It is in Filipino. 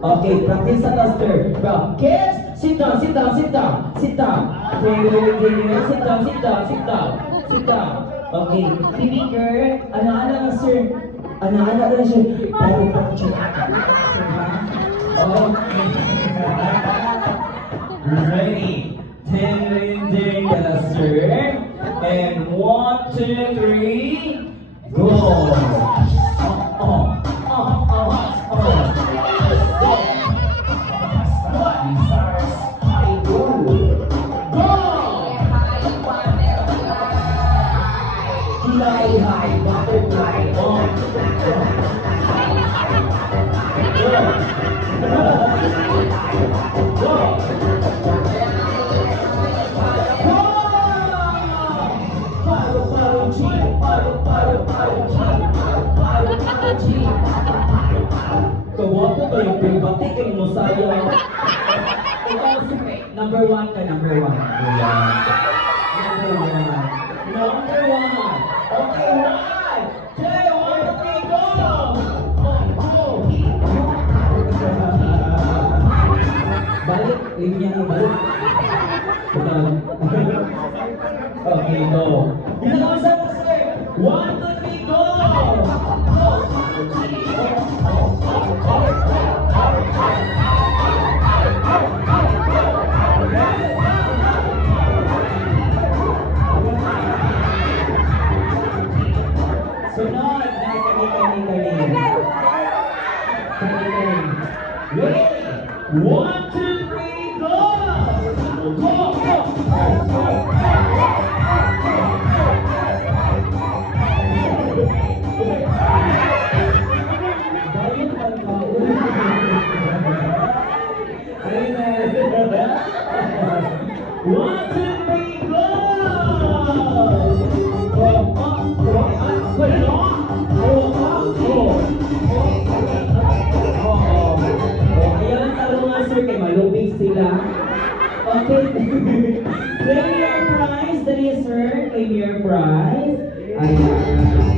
Okay, practice sa duster. Bro, kids, sit down, sit down, sit down, sit down. Sit down, sit down, sit down, sit down. Okay, speaker, ano-ano na sir? Ano-ano na sir? Pwede pa ko siya. Ready. Ding, ding, sir. And 1, 2, 3, go. Fly high, butterfly, Kawapo ba yung pinabatik yung musaya? Ikaw, number 1 ka, number 1. Number 1. Number 1. Okay, 1, 2, 1, 3, go! Balik, leave niya na balik. Okay, go. Isa na sir. 1, 2, 3, go! Sunod na kani. Ready? 1, 2, 3, go! Go! Okay. Claim your prize, dali sir. Claim your prize. Ayan.